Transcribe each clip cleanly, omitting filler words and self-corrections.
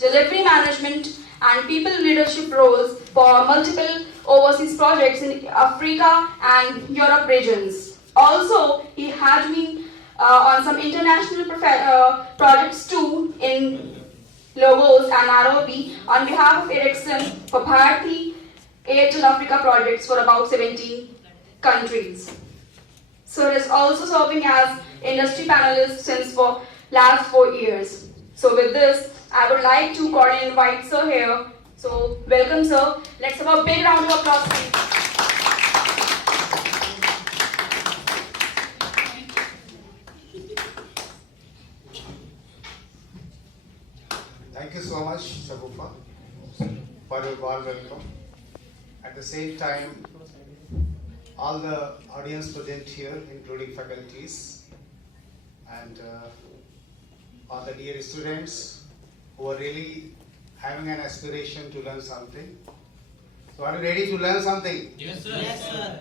delivery management, and people leadership roles for multiple overseas projects in Africa and Europe regions. Also, he had been on some international projects too in Lagos and Nairobi on behalf of Ericsson for Bharti Airtel Africa projects for about 17 countries. Sir is also serving as industry panelist since for last 4 years. So with this, I would like to cordially invite Sir here. So welcome, Sir. Let's have a big round of applause, please. Thank you so much, Sabufa, for your warm welcome. At the same time, all the audience present here, including faculties and all the dear students who are really having an aspiration to learn something. So are you ready to learn something? Yes, sir. Yes, sir.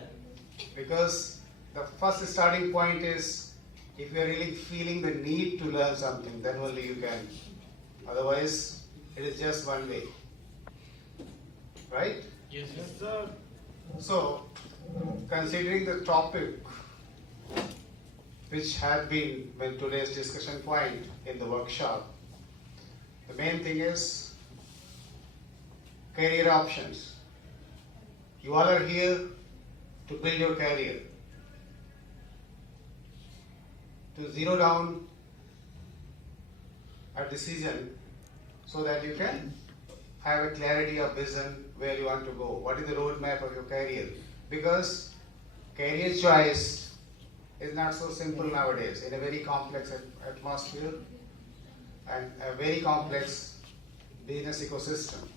Because the first starting point is, if you are really feeling the need to learn something, then only you can. Otherwise, it is just one way. Right? Yes, sir. So, considering the topic which had been today's discussion point in the workshop, the main thing is career options. You all are here to build your career, to zero down a decision so that you can have a clarity of vision where you want to go. What is the roadmap of your career? Because career choice is not so simple nowadays in a very complex atmosphere and a very complex business ecosystem.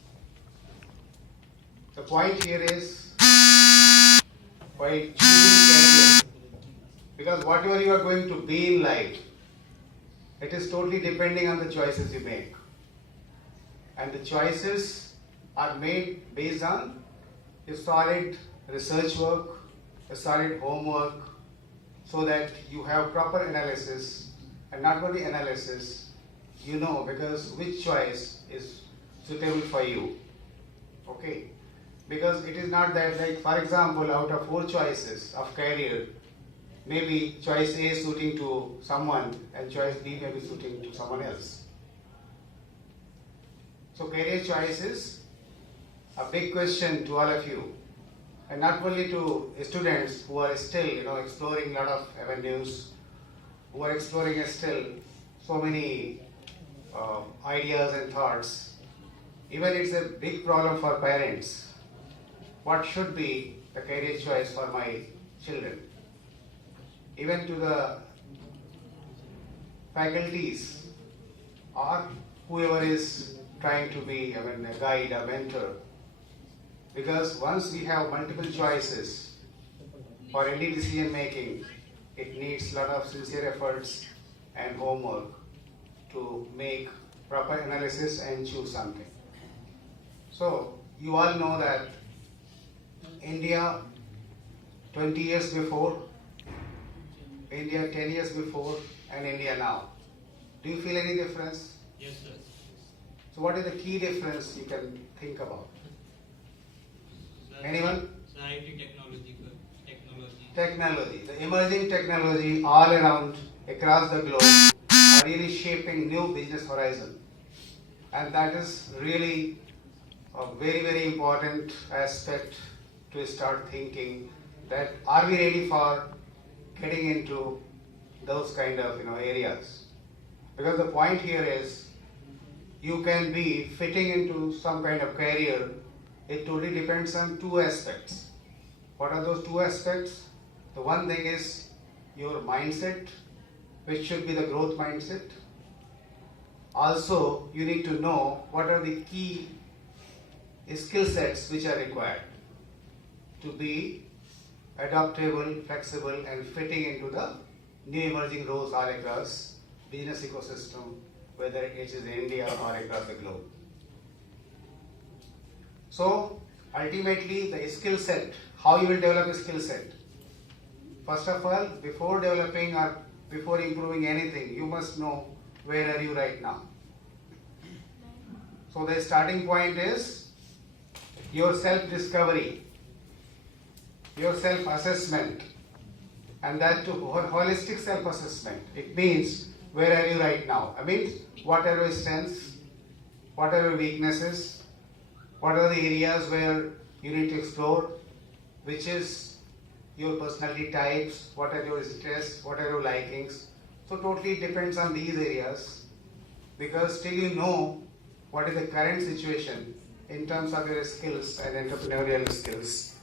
The point here is, while choosing career, because whatever you are going to be in life, it is totally depending on the choices you make. And the choices are made based on a solid research work, a solid homework, so that you have proper analysis, and not only analysis, you know because which choice is suitable for you. Okay? Because it is not that, like for example, out of 4 choices of career, maybe choice A is suiting to someone and choice B may be suiting to someone else. So career choice is a big question to all of you, and not only to students who are still exploring a lot of avenues, who are exploring still so many ideas and thoughts. Even it's a big problem for parents. What should be the career choice for my children? Even to the faculties or whoever is trying to be a guide, a mentor. Because once we have multiple choices for any decision making, it needs a lot of sincere efforts and homework to make proper analysis and choose something. So you all know that India 20 years before, India 10 years before, and India now. Do you feel any difference? Yes, sir. So what is the key difference you can think about? Sir, Anyone? Sir, IT technology. Technology. The emerging technology all around, across the globe, are really shaping new business horizon. And that is really a very, very important aspect to start thinking that are we ready for getting into those kind of areas. Because the point here is, you can be fitting into some kind of career. It totally depends on 2 aspects. What are those 2 aspects? The one thing is your mindset, which should be the growth mindset. Also, you need to know what are the key skill sets which are required to be adaptable, flexible, and fitting into the new emerging roles all across business ecosystem, whether it is in India or across the globe. So ultimately the skill set, how you will develop a skill set. First of all, before developing or before improving anything, you must know where are you right now. So the starting point is your self-discovery, your self-assessment, and that too holistic self-assessment. It means where are you right now? I mean, what are your strengths? What are your weaknesses? What are the areas where you need to explore? Which is your personality types? What are your strengths? What are your likings? So totally depends on these areas, because till you know what is the current situation in terms of your skills and entrepreneurial skills,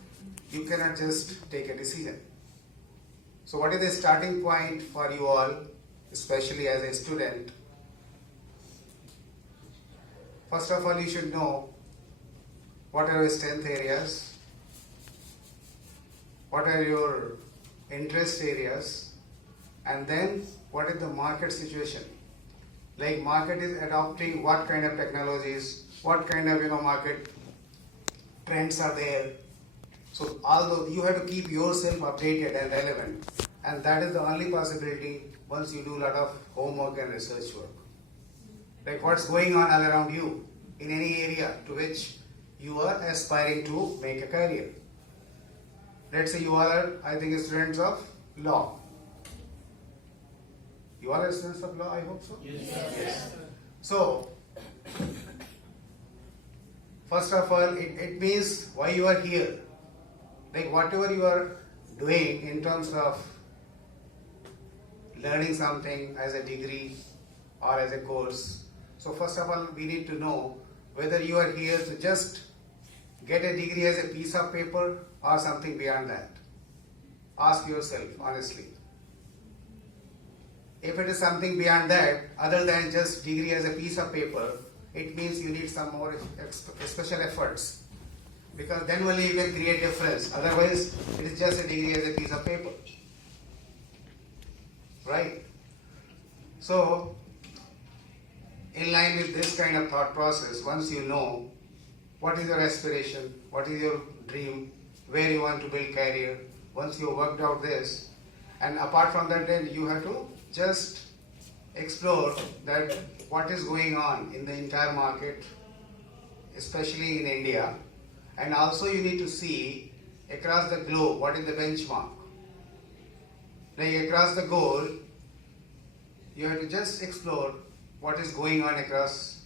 you cannot just take a decision. So what is the starting point for you all, especially as a student? First of all, you should know what are your strength areas, what are your interest areas, and then what is the market situation. Like market is adopting what kind of technologies, what kind of market trends are there. So although you have to keep yourself updated and relevant, and that is the only possibility once you do a lot of homework and research work. Like what's going on all around you in any area to which you are aspiring to make a career. Let's say you all are, I think, students of law. You all are students of law, I hope so? Yes. So, first of all, it means why you are here. Like whatever you are doing in terms of learning something as a degree or as a course. So first of all, we need to know whether you are here to just get a degree as a piece of paper or something beyond that. Ask yourself honestly. If it is something beyond that, other than just degree as a piece of paper, it means you need some more special efforts. Because then only you can create difference. Otherwise, it is just a degree as a piece of paper. Right? So, in line with this kind of thought process, once you know what is your aspiration, what is your dream, where you want to build career, once you worked out this, and apart from that, then you have to just explore that what is going on in the entire market, especially in India, and also you need to see across the globe what is the benchmark. Like across the globe, you have to just explore what is going on across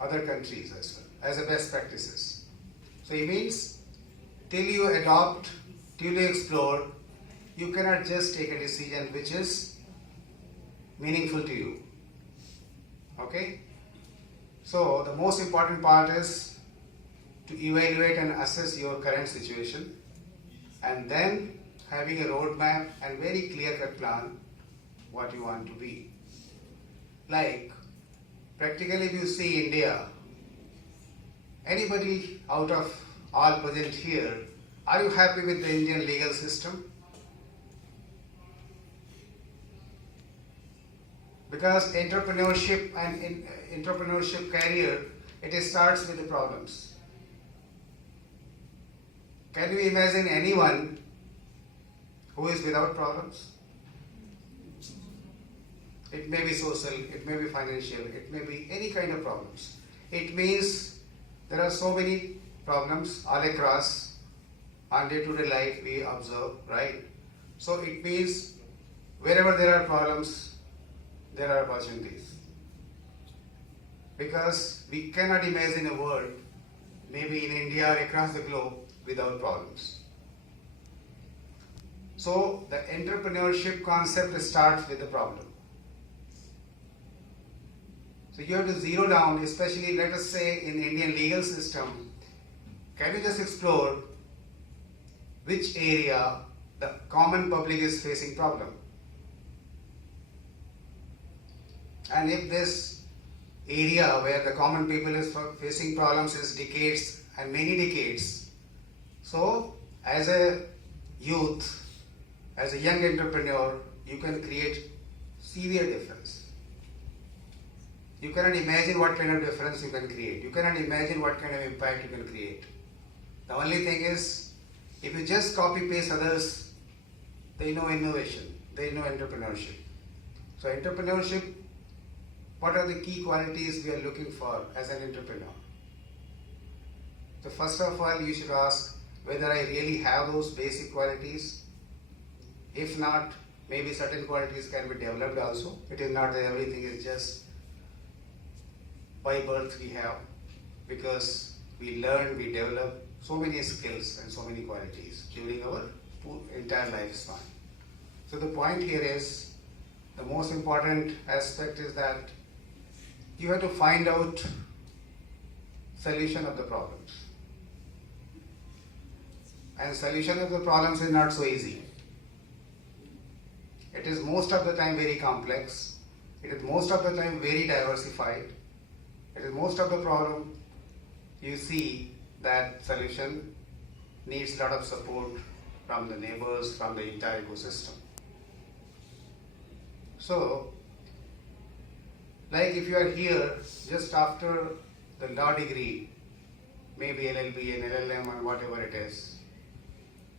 other countries as well, as a best practices. So it means till you adopt, till you explore, you cannot just take a decision which is meaningful to you. Okay? So the most important part is to evaluate and assess your current situation, and then having a roadmap and very clear-cut plan what you want to be. Like, practically if you see India, anybody out of all present here, are you happy with the Indian legal system? Because entrepreneurship and entrepreneurship career, it starts with the problems. Can you imagine anyone who is without problems? It may be social, it may be financial, it may be any kind of problems. It means there are so many problems all across on day-to-day life we observe, right? So it means wherever there are problems, there are opportunities. Because we cannot imagine a world, maybe in India or across the globe, without problems. So the entrepreneurship concept starts with the problem. So you have to zero down, especially let us say in Indian legal system, can you just explore which area the common public is facing problem? And if this area where the common people is facing problems is decades and many decades, so as a youth, as a young entrepreneur, you can create severe difference. You cannot imagine what kind of difference you can create. You cannot imagine what kind of impact you can create. The only thing is, if you just copy paste others, there is no innovation, there is no entrepreneurship. So entrepreneurship what are the key qualities we are looking for as an entrepreneur? So first of all, you should ask whether I really have those basic qualities. If not, maybe certain qualities can be developed also. It is not that everything is just by birth we have, because we learn, we develop so many skills and so many qualities during our entire lifespan. So the point here is, the most important aspect is that you have to find out solution of the problems. And solution of the problems is not so easy. It is most of the time very complex. It is most of the time very diversified. It is most of the problem you see that solution needs a lot of support from the neighbors, from the entire ecosystem. So, like if you are here just after the law degree, maybe LLB and LLM and whatever it is,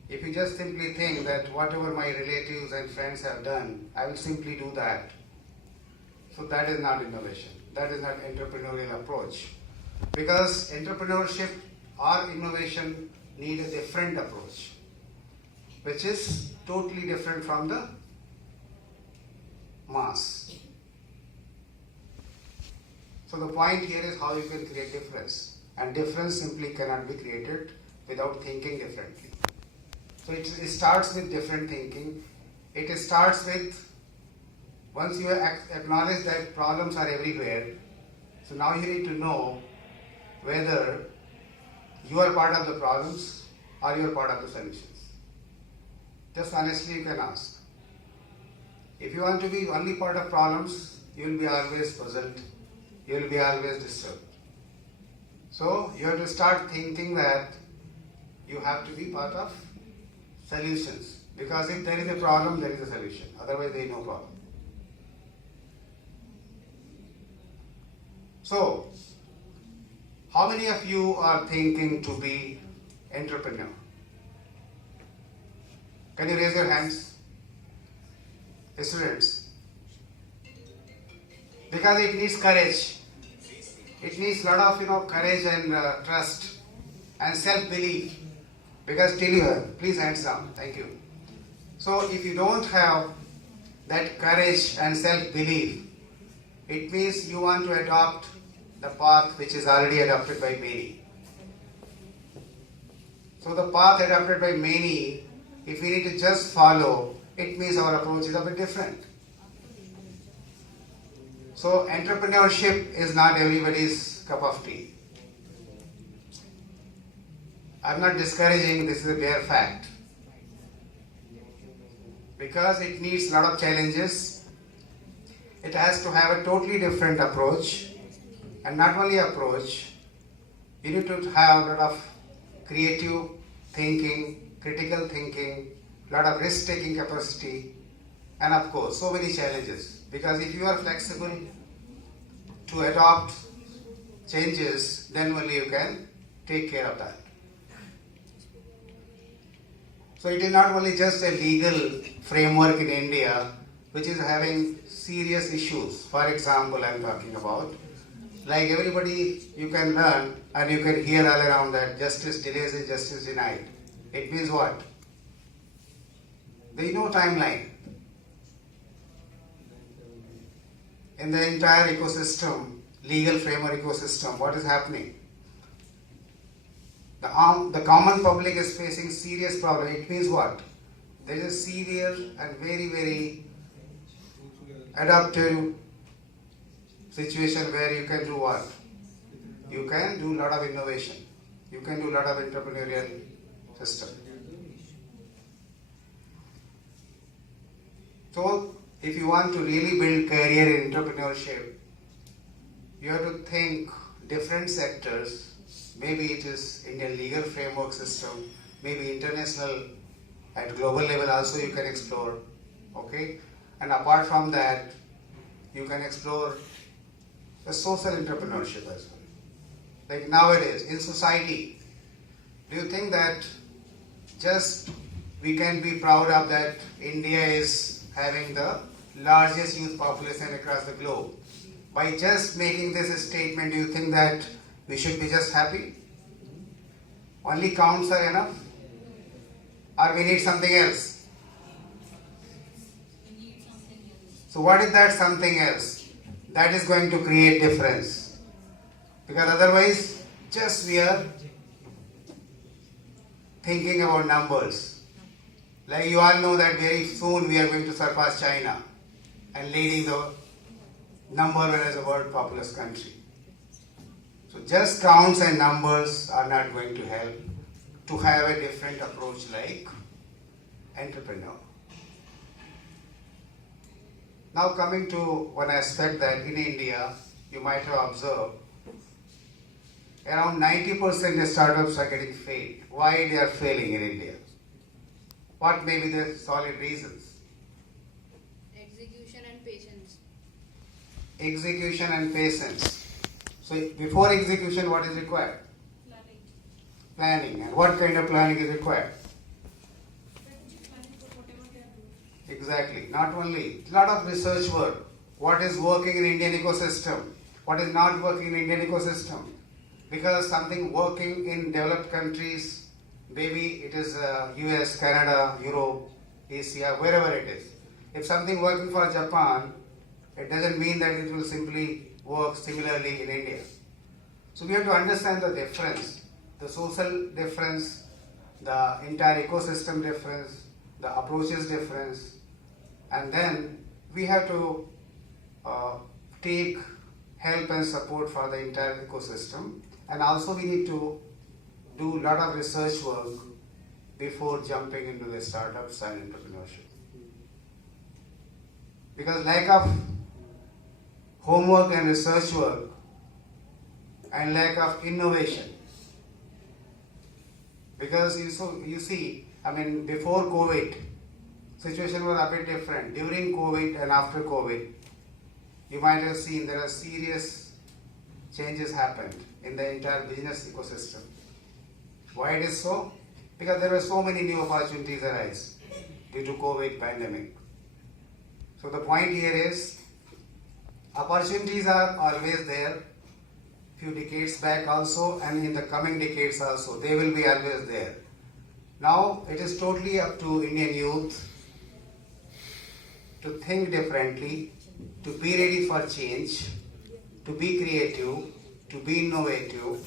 if you just simply think that whatever my relatives and friends have done, I will simply do that. So that is not innovation. That is not entrepreneurial approach. Because entrepreneurship or innovation need a different approach, which is totally different from the mass. So the point here is how you can create difference. And difference simply cannot be created without thinking differently. So it starts with different thinking. It starts with, once you acknowledge that problems are everywhere, so now you need to know whether you are part of the problems or you are part of the solutions. Just honestly you can ask. If you want to be only part of problems, you will be always puzzled, you will be always disturbed. So you have to start thinking that you have to be part of solutions. Because if there is a problem, there is a solution. Otherwise there is no problem. So, how many of you are thinking to be entrepreneur? Can you raise your hands? Students. Because it needs courage. It needs a lot of courage and trust and self-belief. Because till you have, please hands down. Thank you. So if you don't have that courage and self-belief, it means you want to adopt the path which is already adopted by many. So the path adopted by many, if we need to just follow, it means our approach is a bit different. So entrepreneurship is not everybody's cup of tea. I'm not discouraging, this is a bare fact. Because it needs a lot of challenges, it has to have a totally different approach. And not only approach, you need to have a lot of creative thinking, critical thinking, a lot of risk-taking capacity, and of course, so many challenges. Because if you are flexible to adopt changes, then only you can take care of that. So it is not only just a legal framework in India which is having serious issues. For example, I am talking about, like everybody you can learn and you can hear all around that justice delays is justice denied. It means what? There is no timeline. In the entire ecosystem, legal framework ecosystem, what is happening? The common public is facing serious problem. It means what? There is a serious and very, very adaptive situation where you can do what? You can do a lot of innovation. You can do a lot of entrepreneurial system. So, if you want to really build career in entrepreneurship, you have to think different sectors. Maybe it is Indian legal framework system, maybe international, at global level also you can explore, okay? And apart from that, you can explore the social entrepreneurship as well. Like nowadays, in society, do you think that just we can be proud of that India is having the largest youth population across the globe? By just making this statement, do you think that we should be just happy? Only counts are enough? Or we need something else? So what is that something else? That is going to create difference. Because otherwise, just we are thinking about numbers. Like you all know that very soon we are going to surpass China and leading the number one as a world populous country. So just counts and numbers are not going to help to have a different approach like entrepreneur. Now coming to one aspect that in India you might have observed around 90% of startups are getting failed. Why they are failing in India? What may be the solid reasons? Execution and patience. Execution and patience. So before execution, what is required? Planning. And what kind of planning is required? Exactly. Not only. A lot of research work. What is working in Indian ecosystem? What is not working in Indian ecosystem? Because something working in developed countries, maybe it is US, Canada, Europe, Asia, wherever it is. If something working for Japan, it doesn't mean that it will simply work similarly in India. So we have to understand the difference, the social difference, the entire ecosystem difference, the approaches difference, and then we have to take help and support for the entire ecosystem, and also we need to do a lot of research work before jumping into the startups and entrepreneurship. Because lack of homework and research work and lack of innovation. Because you see, before COVID, situation was a bit different. During COVID and after COVID, you might have seen there are serious changes happened in the entire business ecosystem. Why it is so? Because there were so many new opportunities arise due to COVID pandemic. So the point here is, opportunities are always there, few decades back also, and in the coming decades also, they will be always there. Now it is totally up to Indian youth to think differently, to be ready for change, to be creative, to be innovative,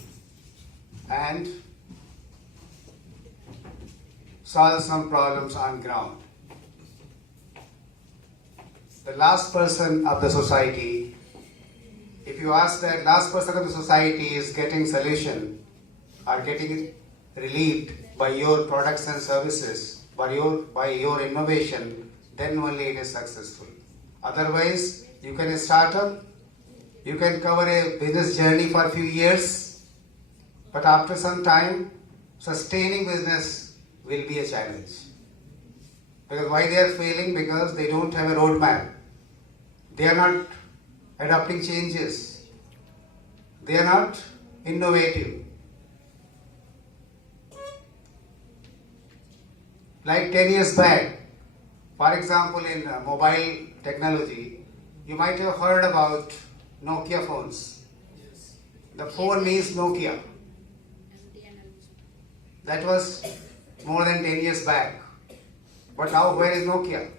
and solve some problems on ground. The last person of the society, if you ask that last person of the society is getting solution or getting relieved by your products and services, by your innovation, then only it is successful. Otherwise, you can start up, you can cover a business journey for a few years, but after some time, sustaining business will be a challenge. Because why they are failing? Because they don't have a roadmap. They are not adopting changes. They are not innovative. Like 10 years back, for example, in mobile technology, you might have heard about Nokia phones. The phone means Nokia. That was more than 10 years back. But now where is Nokia?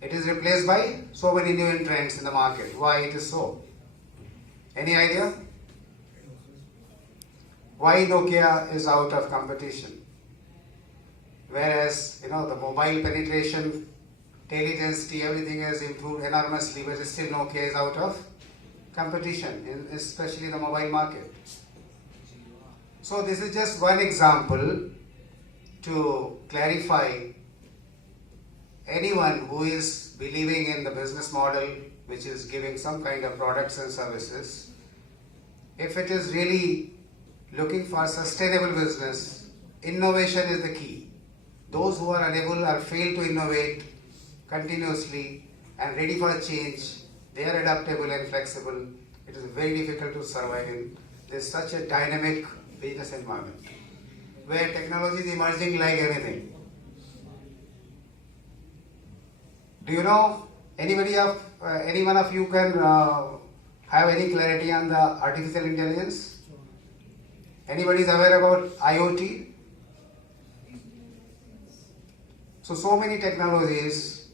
It is replaced by so many new entrants in the market. Why it is so? Any idea? Why Nokia is out of competition? Whereas, the mobile penetration, teledensity, everything has improved enormously, but still Nokia is out of competition, especially the mobile market. So this is just one example to clarify anyone who is believing in the business model which is giving some kind of products and services. If it is really looking for sustainable business, innovation is the key. Those who are unable or fail to innovate continuously and ready for change, they are adaptable and flexible. It is very difficult to survive in this such a dynamic business environment where technology is emerging like anything. Do you know Any one of you can have any clarity on the artificial intelligence? Anybody is aware about IoT? So many technologies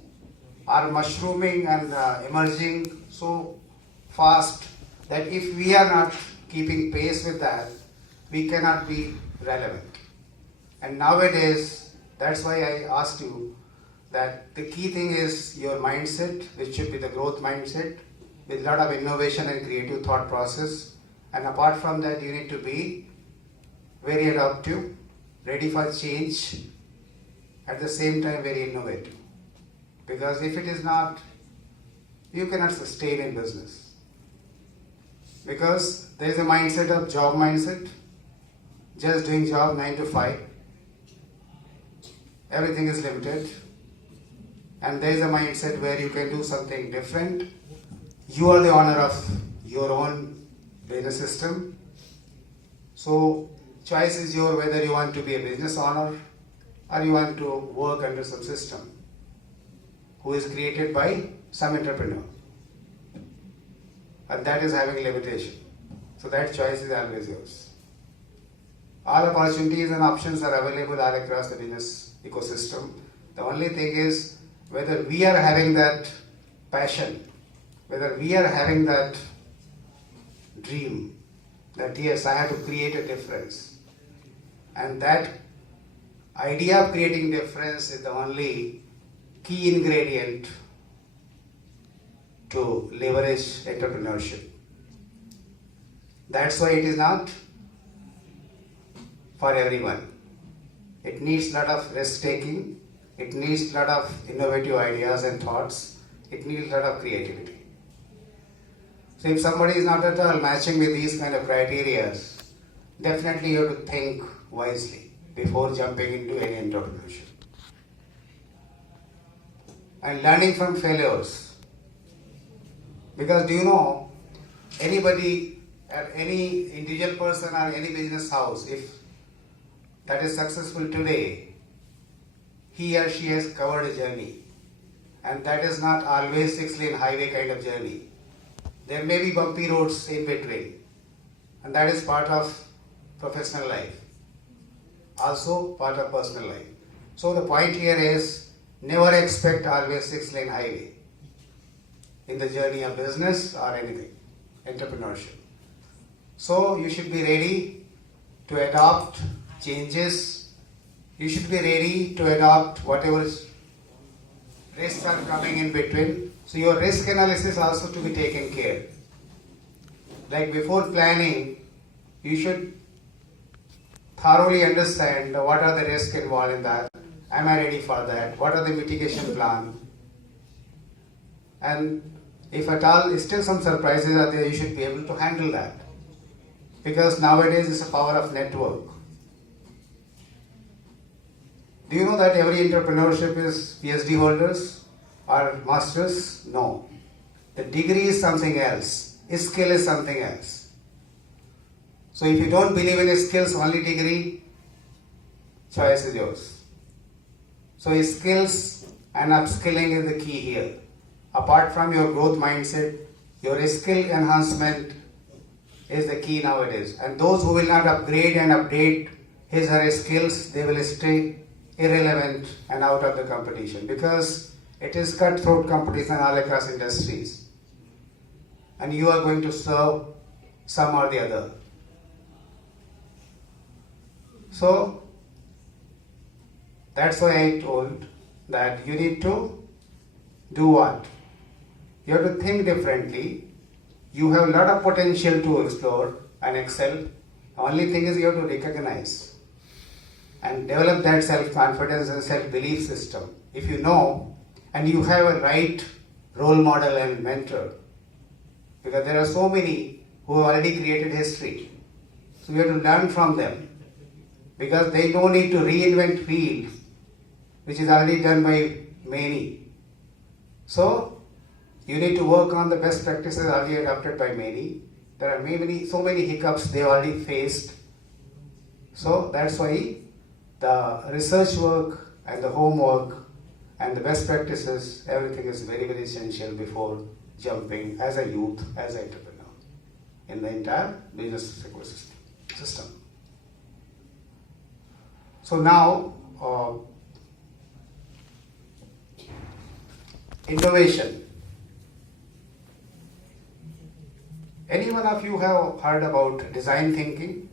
are mushrooming and emerging so fast that if we are not keeping pace with that, we cannot be relevant. And nowadays, that's why I asked you that the key thing is your mindset, which should be the growth mindset, with a lot of innovation and creative thought process. And apart from that, you need to be very adaptive, ready for change, at the same time very innovative. Because if it is not, you cannot sustain in business. Because there is a mindset of job mindset, just doing job 9 to 5. Everything is limited. And there is a mindset where you can do something different. You are the owner of your own business system. So choice is yours whether you want to be a business owner or you want to work under some system who is created by some entrepreneur. And that is having limitation. So that choice is always yours. All opportunities and options are available all across the business ecosystem. The only thing is whether we are having that passion, whether we are having that dream that yes, I have to create a difference. And that idea of creating difference is the only key ingredient to leverage entrepreneurship. That's why it is not for everyone. It needs a lot of risk taking, it needs a lot of innovative ideas and thoughts, it needs a lot of creativity. So if somebody is not at all matching with these kind of criteria, definitely you have to think wisely before jumping into any entrepreneurship. And learning from failures. Because do you know, anybody, any individual person or any business house, if that is successful today, he or she has covered a journey. And that is not always 6-lane highway kind of journey. There may be bumpy roads in between. And that is part of professional life. Also part of personal life. So the point here is, never expect always 6-lane highway in the journey of business or anything, entrepreneurship. So you should be ready to adopt changes. You should be ready to adopt whatever risks are coming in between. So your risk analysis also to be taken care. Like before planning, you should thoroughly understand what are the risks involved in that. Am I ready for that? What are the mitigation plan? And if at all still some surprises are there, you should be able to handle that. Because nowadays it's a power of network. Do you know that every entrepreneurship is PhD holders or masters? No. The degree is something else. Skill is something else. So if you don't believe in skills, only degree, choice is yours. So skills and upskilling is the key here. Apart from your growth mindset, your skill enhancement is the key nowadays. And those who will not upgrade and update his or her skills, they will stay irrelevant and out of the competition, because it is cutthroat competition all across industries. And you are going to serve some or the other. So that's why I told that you need to do what? You have to think differently. You have a lot of potential to explore and excel. The only thing is you have to recognize and develop that self-confidence and self-belief system. If you know and you have a right role model and mentor, because there are so many who have already created history. So we have to learn from them, because they don't need to reinvent wheel, which is already done by many. So you need to work on the best practices already adopted by many. There are so many hiccups they already faced. So that's why the research work and the homework And the best practices, everything is very, very essential before jumping as a youth, as an entrepreneur in the entire business ecosystem. So now, innovation. Any one of you have heard about design thinking?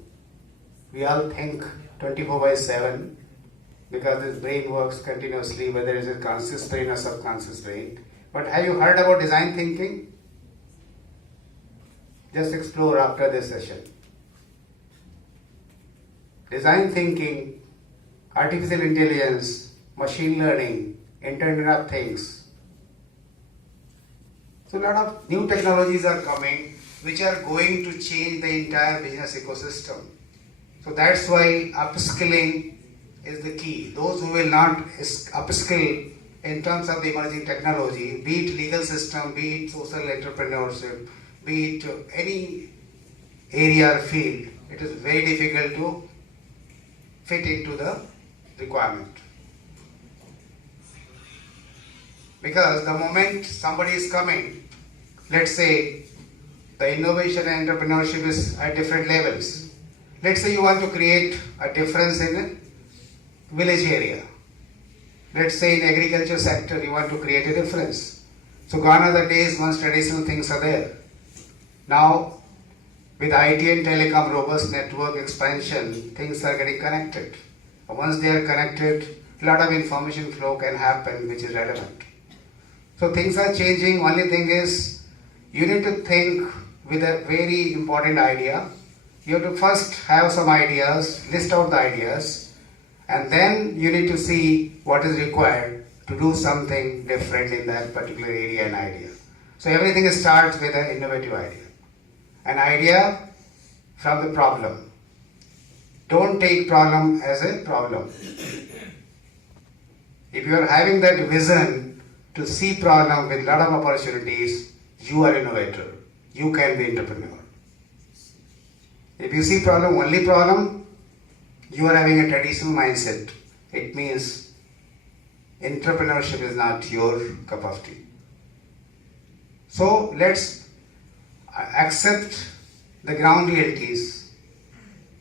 We all think 24/7 because this brain works continuously, whether it is a conscious brain or subconscious brain. But have you heard about design thinking? Just explore after this session. Design thinking, artificial intelligence, machine learning, Internet of Things. So a lot of new technologies are coming which are going to change the entire business ecosystem. So that's why upskilling is the key. Those who will not upskill in terms of the emerging technology, be it legal system, be it social entrepreneurship, be it any area or field, it is very difficult to fit into the requirement. Because the moment somebody is coming, let's say the innovation and entrepreneurship is at different levels. Let's say you want to create a difference in a village area. Let's say in agriculture sector you want to create a difference. So gone are the days once traditional things are there. Now with IT and telecom robust network expansion, things are getting connected. Once they are connected, a lot of information flow can happen which is relevant. So things are changing. Only thing is you need to think with a very important idea. You have to first have some ideas, list out the ideas, and then you need to see what is required to do something different in that particular area and idea. So everything starts with an innovative idea. An idea from the problem. Don't take problem as a problem. If you are having that vision to see problem with lot of opportunities, you are innovator. You can be entrepreneur. If you see problem, only problem, you are having a traditional mindset. It means entrepreneurship is not your cup of tea. So let's accept the ground realities,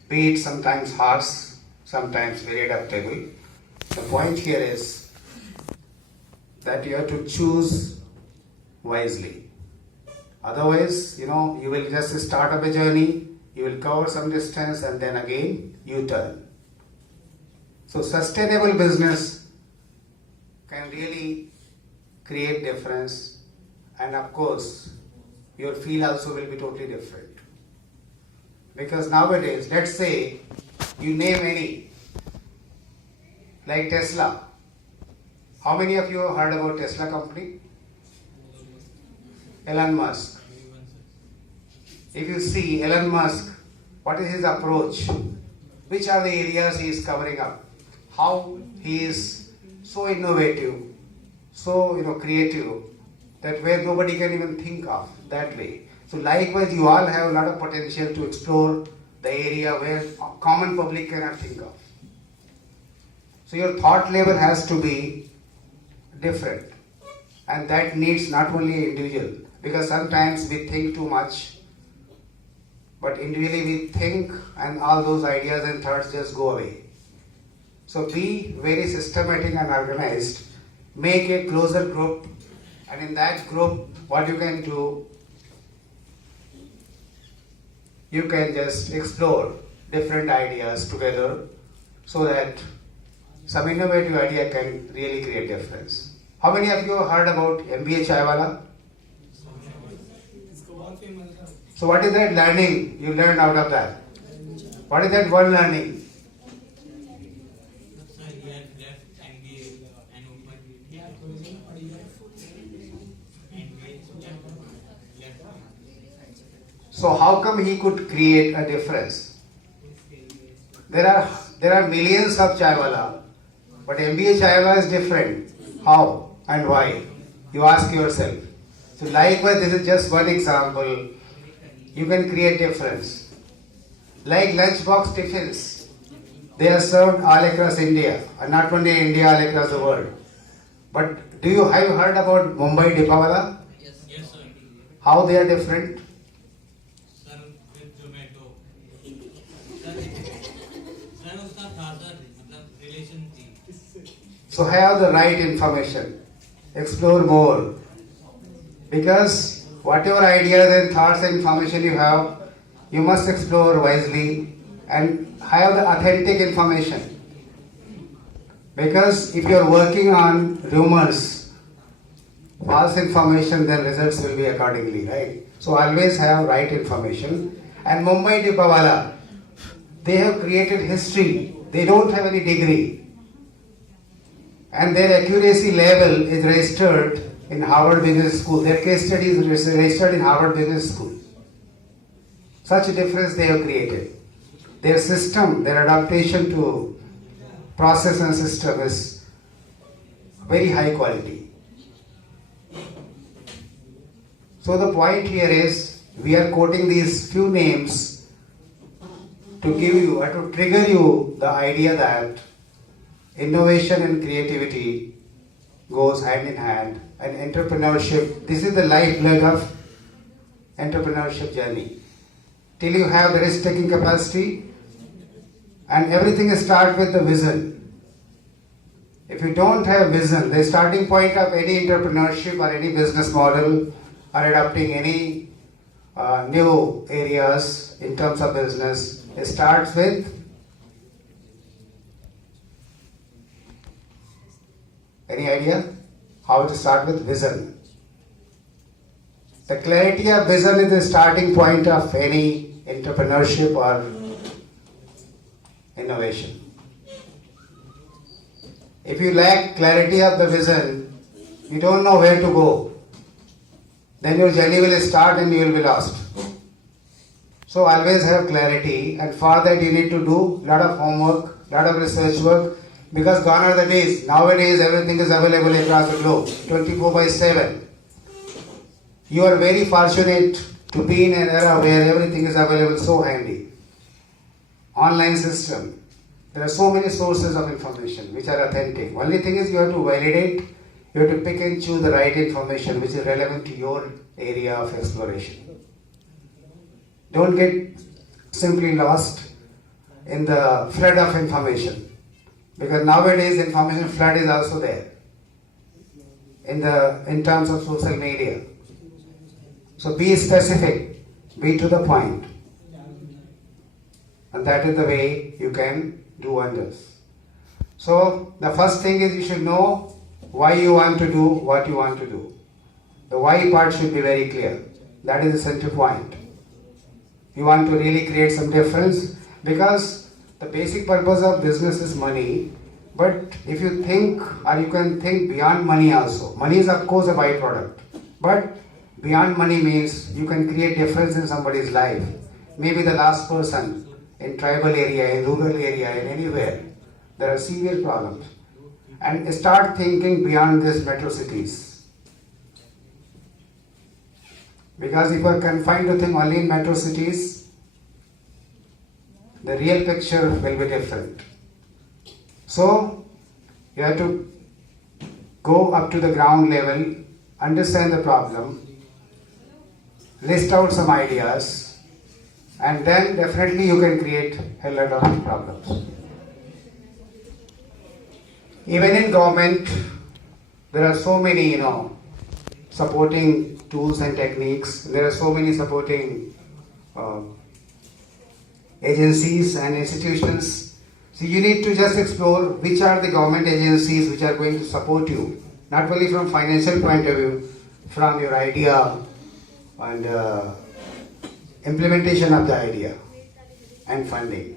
be it sometimes harsh, sometimes very adaptable. The point here is that you have to choose wisely. Otherwise, you will just start up a journey, you will cover some distance and then again you turn. So sustainable business can really create difference, and of course your field also will be totally different. Because nowadays, let's say you name any, like Tesla. How many of you have heard about Tesla company? Elon Musk. If you see Elon Musk, what is his approach? Which are the areas he is covering up? How he is so innovative, so creative, that where nobody can even think of that way. So likewise, you all have a lot of potential to explore the area where common public cannot think of. So your thought level has to be different, and that needs not only individual, because sometimes we think too much, but individually we think and all those ideas and thoughts just go away. So be very systematic and organized. Make a closer group, and in that group, what you can do, you can just explore different ideas together so that some innovative idea can really create difference. How many of you have heard about MBA Chaiwala? So what is that learning you learned out of that? What is that one learning? So how come he could create a difference? There are millions of Chaiwala, but MBA Chaiwala is different. How and why? You ask yourself. So likewise, this is just one example. You can create difference. Like lunchbox tiffins, they are served all across India, and not only India, all across the world. But have you heard about Mumbai Dipawala? Yes, sir. How they are different? Sir with Zomato. Sir उसका था sir मतलब relation थी. So have the right information. Explore more. Because whatever ideas and thoughts and information you have, you must explore wisely and have the authentic information. Because if you are working on rumors, false information, then results will be accordingly, right? So always have right information. And Mumbai Dipawala, they have created history. They don't have any degree. And their accuracy level is registered in Harvard Business School. Their case study is registered in Harvard Business School. Such a difference they have created. Their system, their adaptation to process and system is very high quality. So the point here is, we are quoting these few names to give you or to trigger you the idea that innovation and creativity goes hand in hand, and entrepreneurship, this is the lifeblood of entrepreneurship journey. Till you have the risk-taking capacity, and everything starts with the vision. If you don't have vision, the starting point of any entrepreneurship or any business model or adopting any new areas in terms of business, it starts with any idea how to start with vision? The clarity of vision is the starting point of any entrepreneurship or innovation. If you lack clarity of the vision, you don't know where to go. Then your journey will start and you will be lost. So always have clarity, and for that you need to do lot of homework, lot of research work, because gone are the days. Nowadays everything is available across the globe, 24/7. You are very fortunate to be in an era where everything is available so handy. Online system. There are so many sources of information which are authentic. Only thing is you have to validate, you have to pick and choose the right information which is relevant to your area of exploration. Don't get simply lost in the flood of information. Because nowadays information flood is also there in terms of social media. So be specific, be to the point. And that is the way you can do wonders. So the first thing is you should know why you want to do what you want to do. The why part should be very clear. That is the center point. You want to really create some difference, because the basic purpose of business is money. But if you think, or you can think beyond money also. Money is of course a byproduct. But beyond money means you can create difference in somebody's life. Maybe the last person in tribal area, in rural area, in anywhere. There are severe problems. And start thinking beyond these metro cities. Because if you are confined to think only in metro cities, the real picture will be different. So, you have to go up to the ground level, understand the problem, list out some ideas, and then definitely you can create a lot of problems. Even in government, there are so many, supporting tools and techniques. There are so many supporting agencies and institutions. So you need to just explore which are the government agencies which are going to support you, not only from financial point of view, from your idea and implementation of the idea and funding.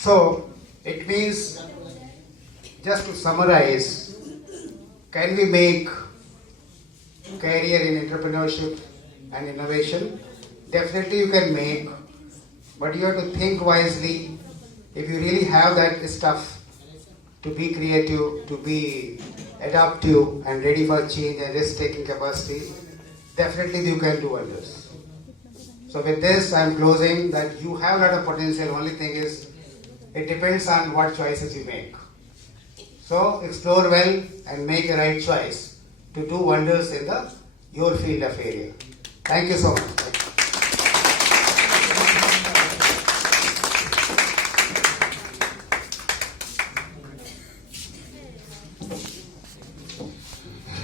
So it means, just to summarize, can we make career in entrepreneurship and innovation? Definitely you can make, but you have to think wisely. If you really have that stuff to be creative, to be adaptive and ready for change and risk-taking capacity, definitely you can do wonders. So with this, I am closing that you have a lot of potential. Only thing is, it depends on what choices you make. So explore well and make the right choice to do wonders in your field of area. Thank you so much.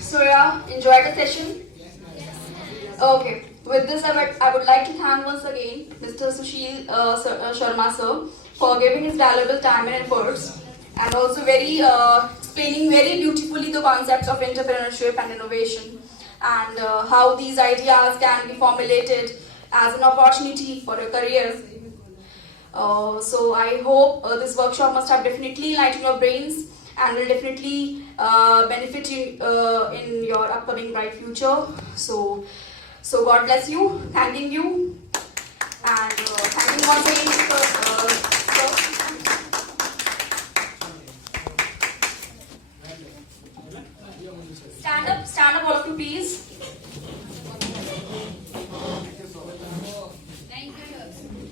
So yeah, enjoy the session. Okay. With this, I would like to thank once again Mr. Sushil Sharma sir for giving his valuable time and efforts, and also explaining very beautifully the concepts of entrepreneurship and innovation, and how these ideas can be formulated as an opportunity for a career. So I hope this workshop must have definitely enlightened your brains and will definitely benefit you in your upcoming bright future. So God bless you, thanking you, and thanking once again sir. Stand up all of you please. Thank you.